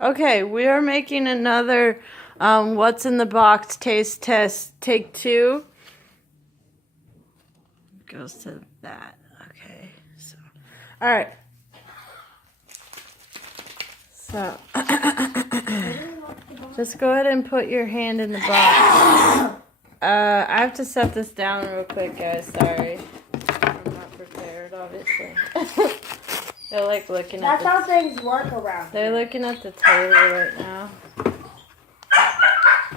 Okay, we are making another what's in the box taste test. Take 2. Goes to that. Okay. So, all right. So, just go ahead and put your hand in the box. I have to set this down real quick, guys. Sorry. I'm not prepared, obviously. They're like looking at That's how things work around They're here. looking at the table right now.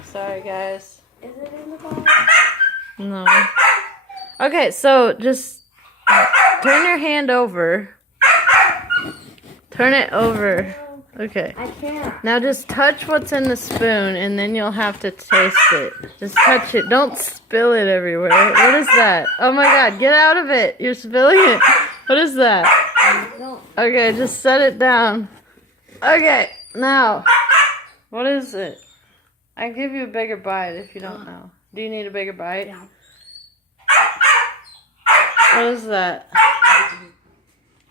Sorry, guys. Is it in the box? No. Okay, so just turn your hand over. Turn it over. Okay. I can't. Now just touch what's in the spoon, and then you'll have to taste it. Just touch it. Don't spill it everywhere. What is that? Oh my god, get out of it. You're spilling it. What is that? Okay, just set it down. Okay, now, what is it? I can give you a bigger bite if you don't know. Do you need a bigger bite? Yeah. What is that?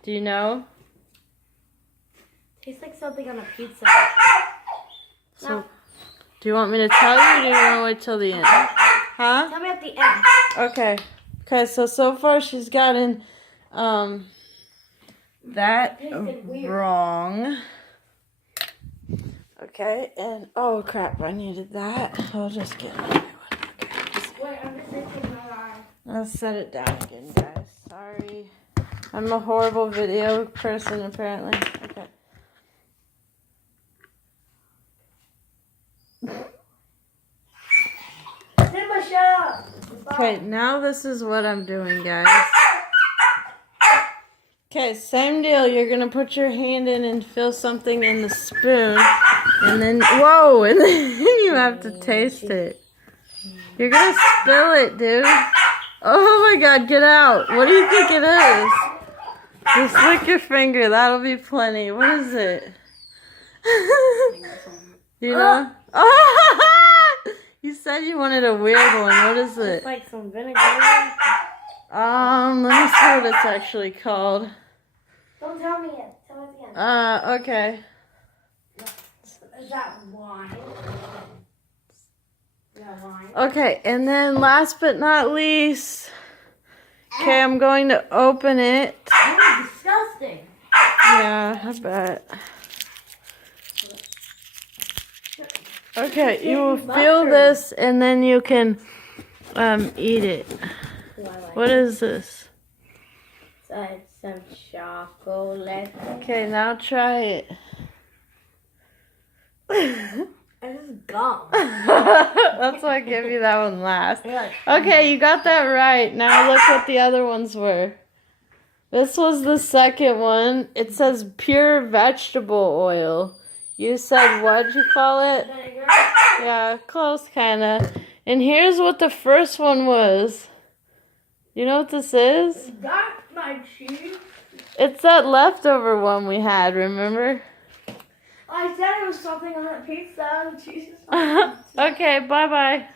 Do you know? Tastes like something on a pizza. So, No. do you want me to tell you, or do you want to wait till the end? Huh? Tell me at the end. Okay. Okay, so far she's gotten, that Tasted weird. wrong. Okay, and, oh crap, I needed that. I'll just get another one. Okay. Wait, I'm just taking my eye. I'll set it down again, guys. Sorry. I'm a horrible video person, apparently. Okay. Simba, shut up. Okay, now this is what I'm doing, guys. Okay, same deal. You're going to put your hand in and feel something in the spoon. And then, whoa, and then you have to taste it. You're going to spill it, dude. Oh my god, get out. What do you think it is? Just lick your finger. That'll be plenty. What is it? You know? Oh! You said you wanted a weird one. What is it? It's like some vinegar. Let me see what it's actually called. Don't tell me yet. Tell me at the end. Okay. Is that wine? Is that wine? Okay, and then last but not least, okay, I'm going to open it. That is disgusting. Yeah, I bet. Okay, you will feel this, and then you can eat it. What is this? Some chocolate. Okay, now try it. This is gum. That's why I give you that one last. Okay, you got that right. Now look what the other ones were. This was the second one. It says pure vegetable oil. You said, what'd you call it? Vinegar. Yeah, close kinda. And here's what the first one was. You know what this is? That's my cheese. It's that leftover one we had, remember? I said it was something on a pizza and cheese is on a pizza. Okay, bye-bye.